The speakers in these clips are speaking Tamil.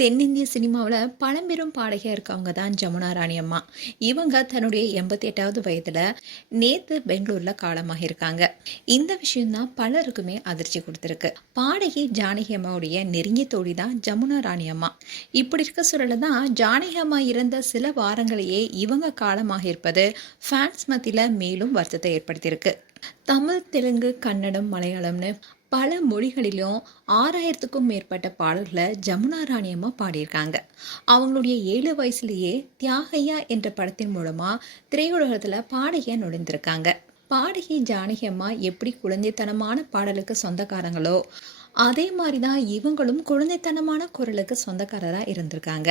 தென்னிந்திய சினிமாவில் பழம்பெரும் பாடகியாக இருக்கவங்க தான் ஜமுனா ராணி அம்மா. இவங்க தன்னுடைய 88வது வயதில் நேற்று பெங்களூரில் காலமாக இருக்காங்க. இந்த விஷயம்தான் பலருக்குமே அதிர்ச்சி கொடுத்துருக்கு. பாடகி ஜானகி அம்மாவுடைய நெருங்கிய தோழி தான் ஜமுனா ராணி அம்மா. இப்படி இருக்க சூழல தான் ஜானகி அம்மா இறந்த சில வாரங்களையே இவங்க காலமாக இருப்பது ஃபேன்ஸ் மத்தியில் மேலும் வருத்தத்தை ஏற்படுத்தியிருக்கு. தமிழ், தெலுங்கு, கன்னடம், மலையாளம்னு பல மொழிகளிலும் 6000க்கும் மேற்பட்ட பாடல்களை ஜமுனா ராணி அம்மா பாடியிருக்காங்க. அவங்களுடைய 7 வயசுலேயே தியாகையா என்ற படத்தின் மூலமாக திரையுலகத்தில் பாடகியாக நுழைந்திருக்காங்க. பாடகி ஜானகி அம்மா எப்படி குழந்தைத்தனமான பாடலுக்கு சொந்தக்காரங்களோ அதே மாதிரி தான் இவங்களும் குழந்தைத்தனமான குரலுக்கு சொந்தக்காரராக இருந்திருக்காங்க.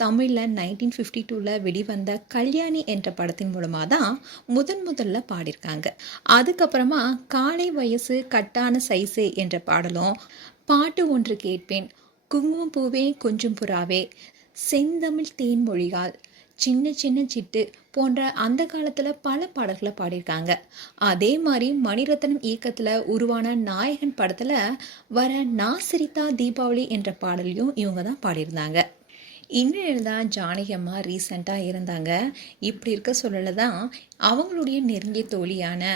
தமிழில் 1952 வெளிவந்த கல்யாணி என்ற படத்தின் மூலமாக தான் முதல்ல பாடியிருக்காங்க. அதுக்கப்புறமா காலை வயசு கட்டான சைஸு என்ற பாடலும், பாட்டு ஒன்று கேட்பேன், குங்குமம் பூவே கொஞ்சம் புறாவே, செந்தமிழ் தேன்மொழிகால், சின்ன சின்ன சிட்டு போன்ற அந்த காலத்தில் பல பாடல்களை பாடியிருக்காங்க. அதே மாதிரி மணிரத்னம் இயக்கத்தில் உருவான நாயகன் படத்தில் வர நாசிரிதா தீபாவளி என்ற பாடலையும் இவங்க தான் பாடியிருந்தாங்க. இன்னும் தான் ஜானகி அம்மா ரீசெண்டாக இருந்தாங்க. இப்படி இருக்க சொல்லல தான் அவங்களுடைய நெருங்கிய தோழியான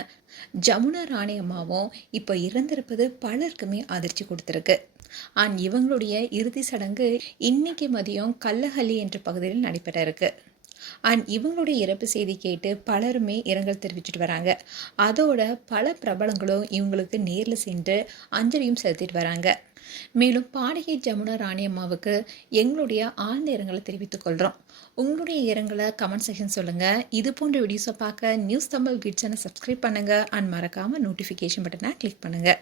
ஜமுனா ராணி அம்மாவும் இப்போ இறந்திருப்பது பலருக்குமே அதிர்ச்சி கொடுத்துருக்கு. இவங்களுடைய இறுதி சடங்கு இன்னைக்கு மதியம் கல்லஹள்ளி என்ற பகுதியில் நடைபெற இருக்கு. இவங்களுடைய இறப்பு செய்தி கேட்டு பலருமே இரங்கல் தெரிவிச்சுட்டு வராங்க. அதோட பல பிரபலங்களும் இவங்களுக்கு நேரில் சென்று அஞ்சலியும் செலுத்திட்டு வராங்க. மேலும் பாடகி ஜமுனா ராணி அம்மாவுக்கு எங்களுடைய ஆழ்ந்த இரங்கலை தெரிவித்துக் கொள்கிறோம். உங்களுடைய இரங்கலை கமெண்ட் செக்ஷன் சொல்லுங்கள். இது போன்ற வீடியோஸை பார்க்க நியூஸ் தமிழ் கிட்ஸனை சப்ஸ்கிரைப் பண்ணுங்கள். மறக்காமல் நோட்டிஃபிகேஷன் பட்டனை கிளிக் பண்ணுங்கள்.